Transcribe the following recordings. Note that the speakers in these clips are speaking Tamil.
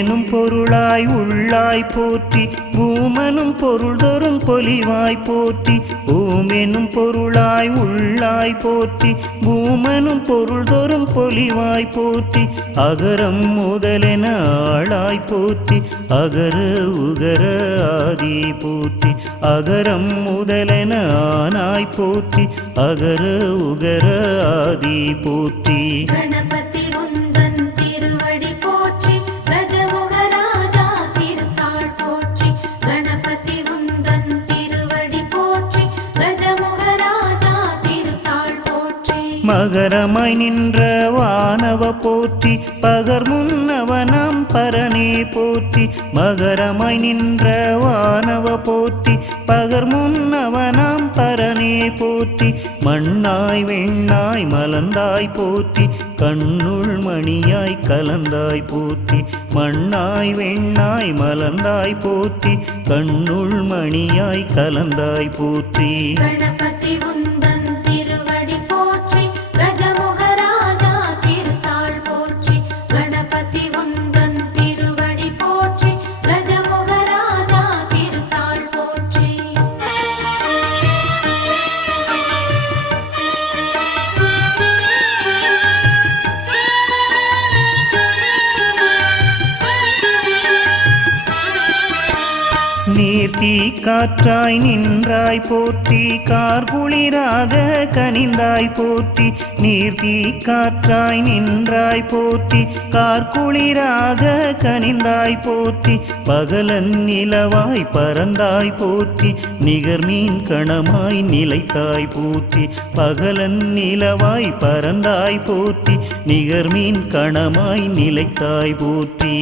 ஓமெனும் பொருளாய் உள்ளாய் போற்றி பூமனும் பொருள் தோறும் பொலிவாய் போற்றி ஓமெனும் பொருளாய் உள்ளாய் போற்றி பூமனும் பொருள் தோறும் பொலிவாய் போற்றி அகரம் முதலென ஆளாய் போற்றி அகர உகர ஆதி போற்றி அகரம் முதலென ஆனாய் போற்றி அகர உகர ஆதி போற்றி. கணபதி மகரமாய் நின்ற வானவ போற்றி பகர் முன்னவனாம் பரனே போற்றி. மகரமாய் நின்ற வானவ போற்றி பகர் முன்னவனாம் பரனே போற்றி. மண்ணாய் வெண்ணாய் மலர்ந்தாய் போற்றி. கண்ணுள் மணியாய் கலந்தாய் போற்றி. மண்ணாய் வெண்ணாய் மலர்ந்தாய் போற்றி. கண்ணுள் மணியாய் கலந்தாய் போற்றி. காற்றாய் நின்றாய் போற்றி கார்குளிராக கனிந்தாய் போற்றி நீர்த்தி காற்றாய் நின்றாய் போற்றி கார்குளிராக கனிந்தாய் போற்றி பகலன் நிலவாய் பறந்தாய் போற்றி நிகர்மீன் கணமாய் நிலைத்தாய் போற்றி பகலன் நிலவாய் பறந்தாய் போற்றி நிகர்மீன் கணமாய் நிலைத்தாய் போற்றி.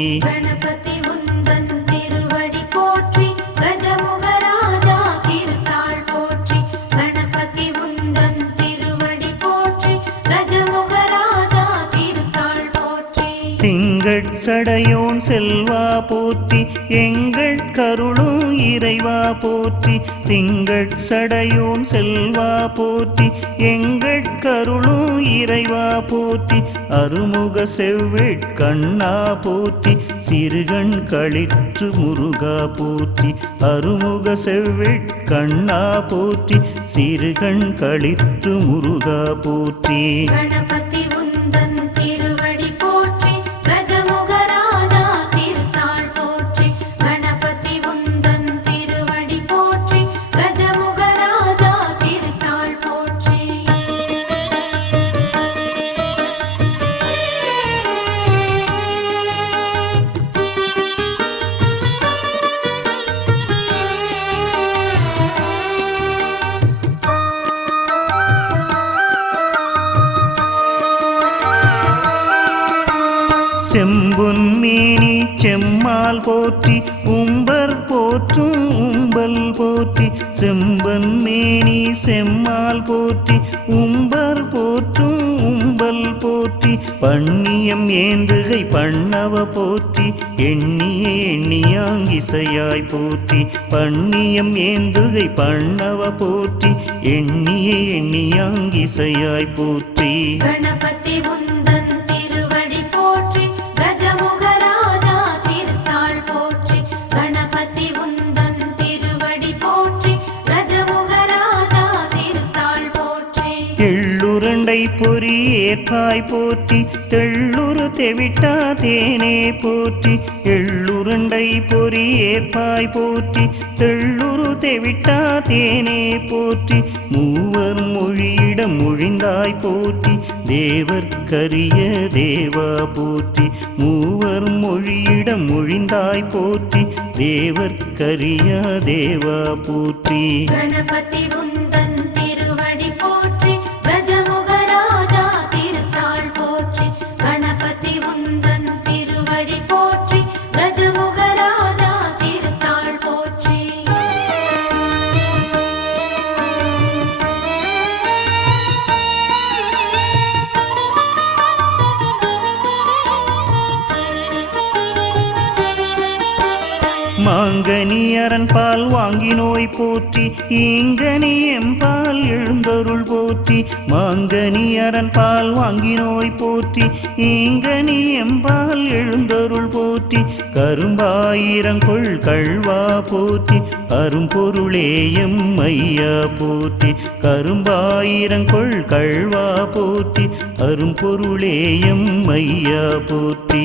எங்கள் சடையோன் செல்வா போற்றி எங்கள் கருளும் இறைவா போற்றி திங்கள் சடையோன் செல்வா போற்றி எங்கள் கருளும் இறைவா போற்றி அருமுக செவ்விட் கண்ணா போற்றி சிறுகண் களிற்று முருகா போற்றி அருமுக செவ்விட் கண்ணா போற்றி சிறுகண் களிற்று முருகா போற்றி. கணபதி உந்தன் திரு செம்பொன் மேனி செம்மால் போற்றி உம்பர் போற்றும் உம்பல் போற்றி. செம்பன் மேனி செம்மால் போற்றி உம்பர் போற்றும் உம்பல் போற்றி. பண்ணியம் ஏந்துகை பண்ணவ போற்றி எண்ணிய எண்ணியாங்கிசையாய் போற்றி. பண்ணியம் ஏந்துகை பண்ணவ போற்றி எண்ணிய எண்ணியாங்கிசையாய் போற்றி. கணபதி எள்ளுருண்டை பொறி போற்றி தெள்ளுரு தெவிட்டா தேனே போற்றி எள்ளுருண்டை பொறி ஏற்பாய் போற்றி தெள்ளுரு தெவிட்டா தேனே போற்றி மூவர் மொழியிடம் மொழிந்தாய் போற்றி தேவர் கரிய தேவா போற்றி மூவர் மொழியிடம் மொழிந்தாய் போற்றி தேவர் கரிய தேவா போற்றி. கணபதி மாங்கனியரன் பால் வாங்கி நோய் போற்றி ஈங்கனி எம்பால் எழுந்தருள் போற்றி. மாங்கனியரன் பால் வாங்கி நோய் போற்றி ஈங்கனி எம்பால் எழுந்தருள் போற்றி. கரும்பாயிரங்கொள் கழ்வா போற்றி அரும்பொருளேயம் ஐயா போற்றி. கரும்பாயிரங்கொள் கழ்வா போற்றி அரும்பொருளேயம் ஐயா போற்றி.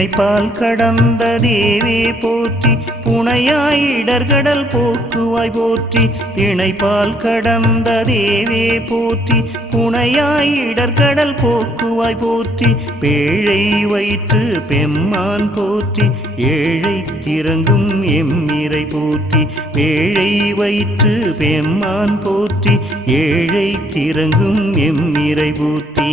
இணைப்பால் கடந்த தேவே போற்றி புனையாய் இடர்கடல் போக்குவாய் போற்றி இணைப்பால் கடந்த தேவே போற்றி புனையாய் இடர்கடல் போக்குவாய் போற்றி பேழை வைத்து பெம்மான் போற்றி ஏழை கிறங்கும் எம்மிரை போற்றி பேழை வைத்து பெம்மான் போற்றி ஏழை கிறங்கும் எம்மிரை போற்றி.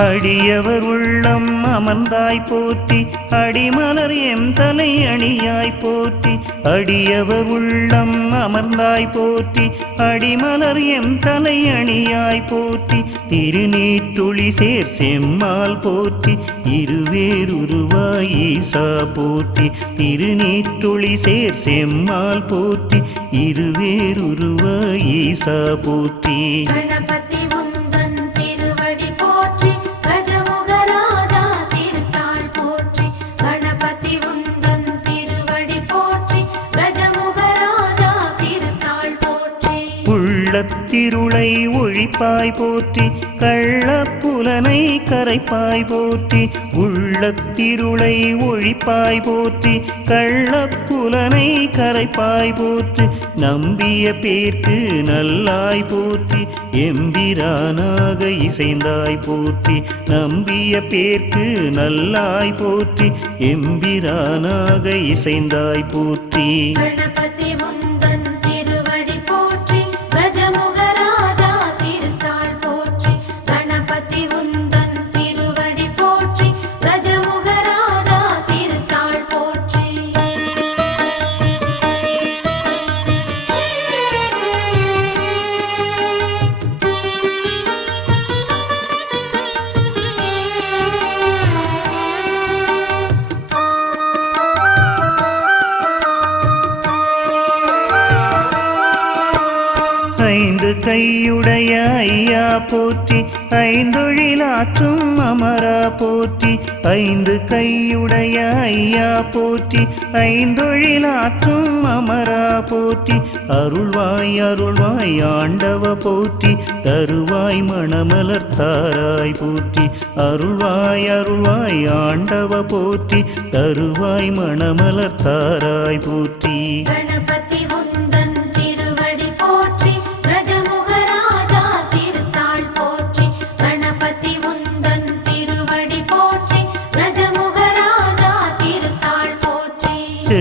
அடியவர் உள்ளம் அமர்ந்தாய் போற்றி அடிமலர் எம் தலை அணியாய் போற்றி அடியவர் உள்ளம் அமர்ந்தாய் போற்றி அடிமலர் எம் தலை அணியாய் போற்றி திருநீற்றுளி சேர் செம்மால் போற்றி இருவேருருவாய் ஈசா போற்றி திருநீற்றுளி சேர் செம்மால் போற்றி இருவேருருவாய் ஈசா போற்றி. கணபதி உள்ளத்திருளை ஒழிப்பாய் போற்றி கள்ளப்புலனை கரைப்பாய் போற்றி உள்ளத்திருளை ஒழிப்பாய் போற்றி கள்ளப்புலனை கரைப்பாய் போற்றி நம்பிய பேர்க்கு நல்லாய் போற்றி எம்பிரானாக இசைந்தாய் போற்றி நம்பிய பேர்க்கு நல்லாய் போற்றி எம்பிரானாக இசைந்தாய் போற்றி. கையுடைய ஐயா போற்றி ஐந்தொழிலாற்றும் அமரா போற்றி ஐந்து கையுடைய ஐயா போற்றி ஐந்தொழிலாற்றும் அமரா போற்றி அருள்வாய் அருள்வாய் ஆண்டவ போற்றி தருவாய் மணமலர் தாராய் போற்றி அருள்வாய் அருள்வாய் ஆண்டவ போற்றி தருவாய் மணமலர் தாராய் போற்றி. கணபதி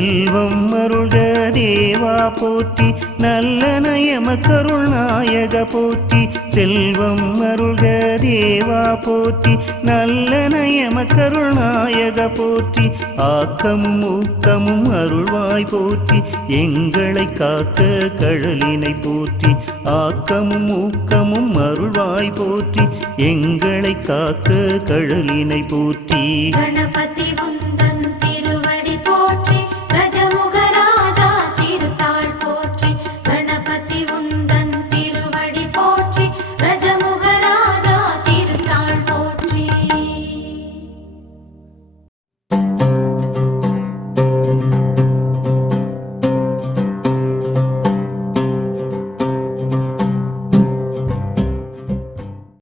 செல்வம் அருள்க தேவா போற்றி. நல்லன எமக்கருள் நாயக போற்றி. செல்வம் அருள்க தேவா போற்றி. நல்லன எமக்கருள் நாயக போற்றி. ஆக்கமும் ஊக்கமும் அருள்வாய் போற்றி. எங்களை காக்க கழலினை போற்றி. ஆக்கமும் ஊக்கமும் அருள்வாய் போற்றி. எங்களை காக்க கழலினை போற்றி. கணபதி